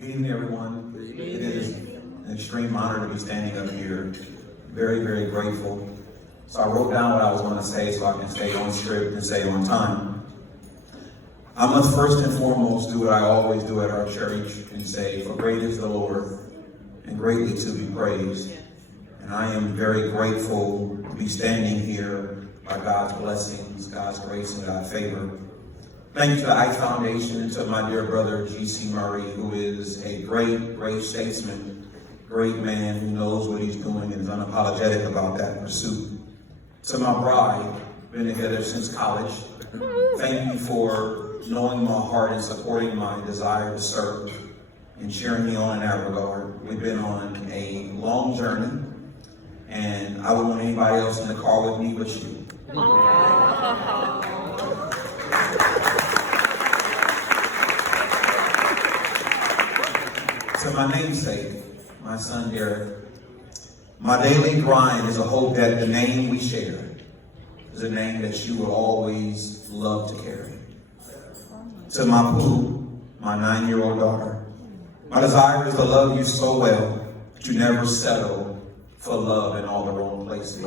Good evening, everyone. It is an extreme honor to be standing up here. Very, very grateful. So I wrote down what I was going to say so I can stay on script and stay on time. I must first and foremost do what I always do at our church and say, for great is the Lord and greatly to be praised. And I am very grateful to be standing here by God's blessings, God's grace, and God's favor. Thank you to the I Foundation and to my dear brother, G.C. Murray, who is a great, great statesman, great man who knows what he's doing and is unapologetic about that pursuit. To my bride, been together since college, thank you for knowing my heart and supporting my desire to serve and cheering me on in that regard. We've been on a long journey, and I wouldn't want anybody else in the car with me but you. To my namesake, my son Darrick, my daily grind is a hope that the name we share is a name that you will always love to carry. To my Pooh, my 9-year-old daughter, my desire is to love you so well that you never settle for love in all the wrong places.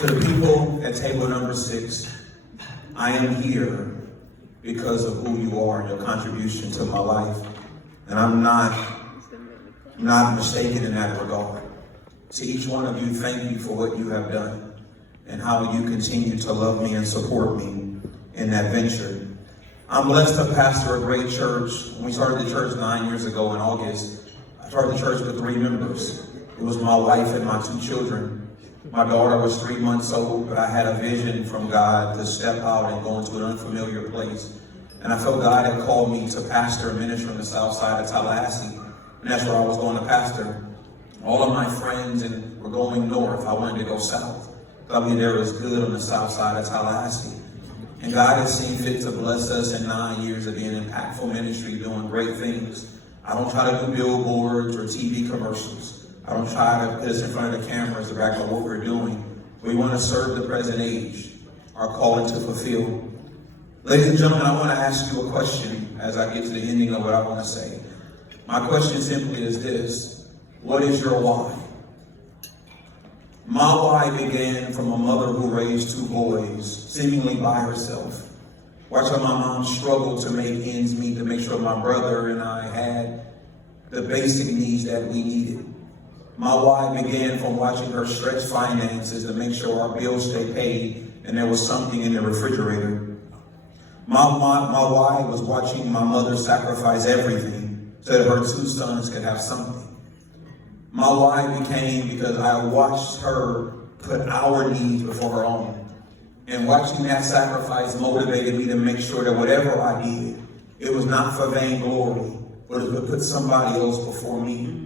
To the people at table number 6, I am here because of who you are and your contribution to my life. And I'm not mistaken in that regard. To each one of you, thank you for what you have done and how you continue to love me and support me in that venture. I'm blessed to pastor a great church. When we started the church 9 years ago in August, I started the church with 3 members. It was my wife and my 2 children. My daughter was 3 months old, but I had a vision from God to step out and go into an unfamiliar place. And I felt God had called me to pastor a ministry on the south side of Tallahassee. And that's where I was going to pastor. All of my friends were going north. I wanted to go south. Thought me there was good on the south side of Tallahassee. And God has seen fit to bless us in 9 years of being impactful ministry, doing great things. I don't try to do billboards or TV commercials. I don't try to put us in front of the cameras to back up what we're doing. We want to serve the present age, our calling to fulfill. Ladies and gentlemen, I want to ask you a question as I get to the ending of what I want to say. My question simply is this: what is your why? My why began from a mother who raised 2 boys, seemingly by herself. Watching my mom struggle to make ends meet, to make sure my brother and I had the basic needs that we needed. My why began from watching her stretch finances to make sure our bills stay paid and there was something in the refrigerator. My why was watching my mother sacrifice everything so that her 2 sons could have something. My why became because I watched her put our needs before her own. And watching that sacrifice motivated me to make sure that whatever I did, it was not for vainglory, but it would put somebody else before me.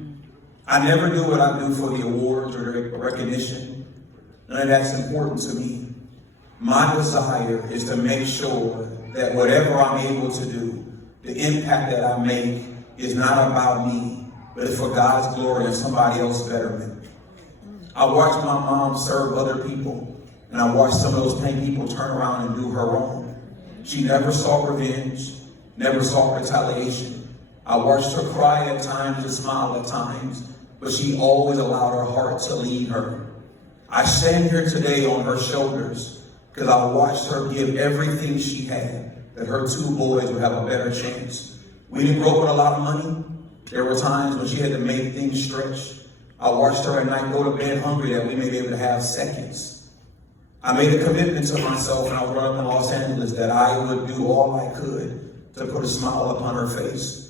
I never do what I do for the awards or the recognition. None of that's important to me. My desire is to make sure that whatever I'm able to do, the impact that I make is not about me, but it's for God's glory and somebody else's betterment. I watched my mom serve other people, and I watched some of those same people turn around and do her wrong. She never sought revenge, never sought retaliation. I watched her cry at times and smile at times, but she always allowed her heart to lead her. I stand here today on her shoulders because I watched her give everything she had that her 2 boys would have a better chance. We didn't grow up with a lot of money. There were times when she had to make things stretch. I watched her at night go to bed hungry that we may be able to have seconds. I made a commitment to myself when I was growing up in Los Angeles that I would do all I could to put a smile upon her face.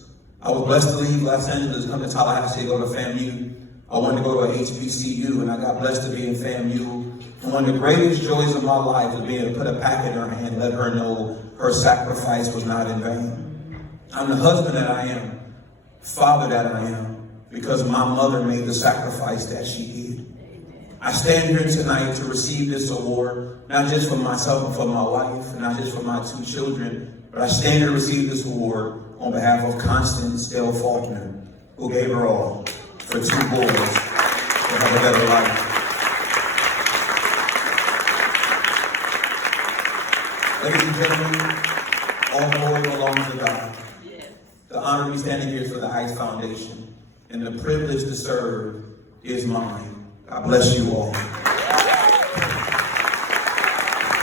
I was blessed to leave Los Angeles, come to Tallahassee, to go to FAMU. I wanted to go to a HBCU, and I got blessed to be in FAMU. And one of the greatest joys of my life was being able to put a packet in her hand and let her know her sacrifice was not in vain. I'm the husband that I am, father that I am, because my mother made the sacrifice that she did. I stand here tonight to receive this award, not just for myself and for my wife, and not just for my 2 children, but I stand here to receive this award on behalf of Constance Dale Faulkner, who gave her all for 2 boys to have a better life. Ladies and gentlemen, All glory belongs to God. The honor to be standing here is for the ICE Foundation, and the privilege to serve is mine. God bless you all.